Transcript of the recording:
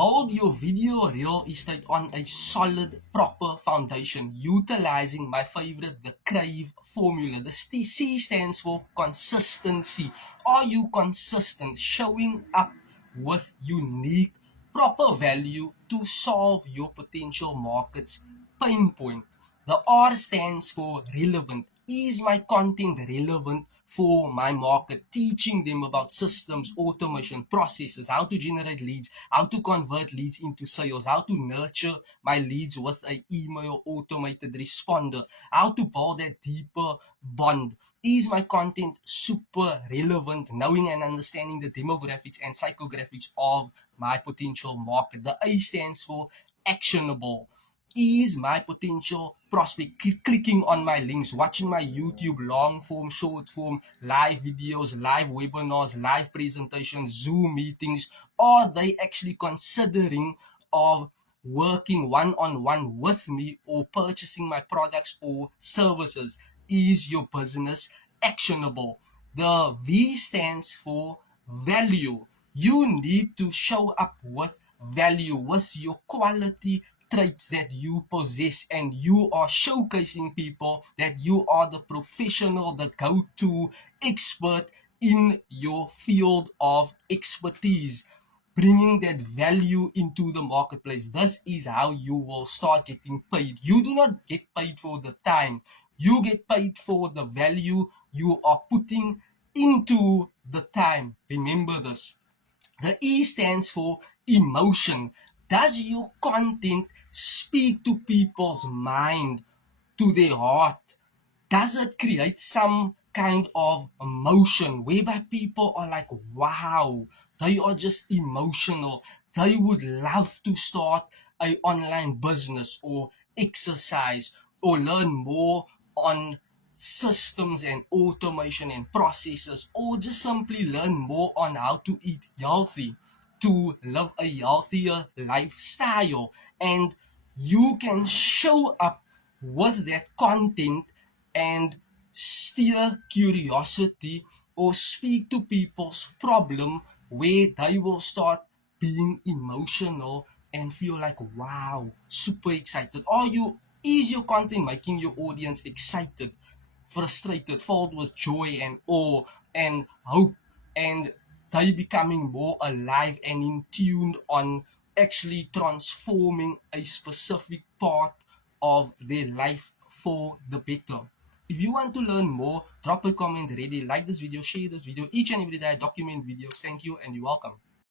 Build your video real estate on a solid, proper foundation, utilizing my favorite, the CRAVE formula. The C stands for consistency. Are you consistent, showing up with unique, proper value to solve your potential market's pain point? The R stands for relevant. Is my content relevant for my market? Teaching them about systems, automation, processes, how to generate leads, how to convert leads into sales, how to nurture my leads with an email automated responder, how to build that deeper bond. Is my content super relevant, knowing and understanding the demographics and psychographics of my potential market? The A stands for actionable. Is my potential prospect clicking on my links, watching my YouTube long form, short form, live videos, live webinars, live presentations, Zoom meetings? Are they actually considering of working one-on-one with me or purchasing my products or services? Is your business actionable? The V stands for value. You need to show up with value, with your quality traits that you possess, and you are showcasing people that you are the professional, the go-to expert in your field of expertise, bringing that value into the marketplace. This is how you will start getting paid. You do not get paid for the time, you get paid for the value you are putting into the time. Remember this. The E stands for emotion. Does your content speak to people's mind, to their heart? Does it create some kind of emotion whereby people are like, wow, they are just emotional. They would love to start a online business or exercise or learn more on systems and automation and processes, or just simply learn more on how to eat healthy, to live a healthier lifestyle. And you can show up with that content and steer curiosity or speak to people's problem where they will start being emotional and feel like, wow, super excited. Is your content making your audience excited, frustrated, filled with joy and awe and hope, and they becoming more alive and in tune on actually transforming a specific part of their life for the better? If you want to learn more, drop a comment ready, like this video, share this video. Each and every day I document videos. Thank you and you're welcome.